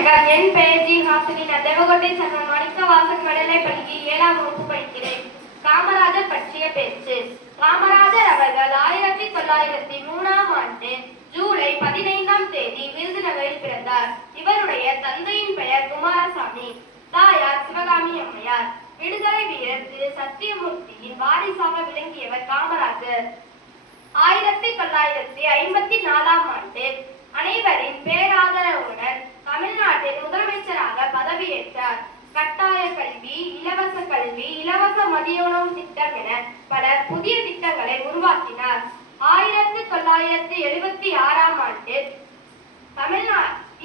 என் பெயர் ஜி ஹாசினி. நான் தேவகோட்டை சங்கம் மாணிக்கவாசன் மேல்நிலைப் பள்ளியில் 7ஆம் வகுப்பு படிக்கிறேன். காமராஜர் பற்றிய பேச்சு. காமராஜர் அவர்கள் 1903ஆம் ஆண்டு ஜூலை 15ஆம் தேதி விருதுநகரில் பிறந்தார். இவருடைய தந்தையின் பெயர் குமாரசாமி, தாயார் சிவகாமி அம்மையார். விடுதலை வீரர் திரு சத்தியமூர்த்தியின் வாரிசாக விளங்கியவர் காமராஜர். 1954ஆம் ஆண்டு அனைவரின் பேராதரவுடன் தமிழ்நாட்டின் முதலமைச்சராக பதவியேற்றார். கட்டாய கல்வி, இலவச கல்வி, இலவச மதிய உணவு திட்டம் என பல புதிய திட்டங்களை உருவாக்கினார். 1976ஆம் ஆண்டு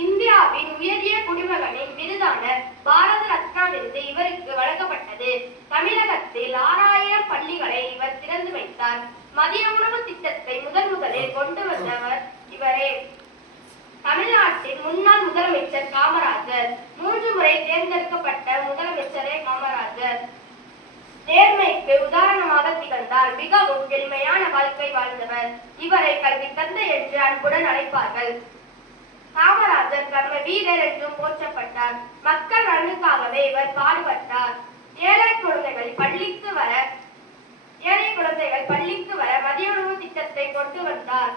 இந்தியாவின் உயரிய குடிமகனின் விருதான பாரத ரத்னா விருது இவருக்கு வழங்கப்பட்டது. தமிழகத்தில் 6000 பள்ளிகளை இவர் திறந்து வைத்தார். மதிய உணவு திட்டத்தை முதலில் கொண்டு வந்தவர் இவரே. தமிழ்நாட்டின் முன்னாள் முதலமைச்சர் காமராஜர். 3 முறை தேர்ந்தெடுக்கப்பட்ட முதலமைச்சரே காமராஜர். நேர்மைக்கு உதாரணமாக திகழ்ந்தார். மிகவும் எளிமையான வாழ்க்கை வாழ்ந்தவர். இவரை கல்வி தந்தை என்று அன்புடன் அழைப்பார்கள். காமராஜர் கர்ம வீரர் என்றும் போற்றப்பட்டார். மக்கள் நலனுக்காகவே இவர் பாடுபட்டார். ஏழை குழந்தைகள் பள்ளிக்கு வர மதிய உணவு திட்டத்தை கொண்டு வந்தார்.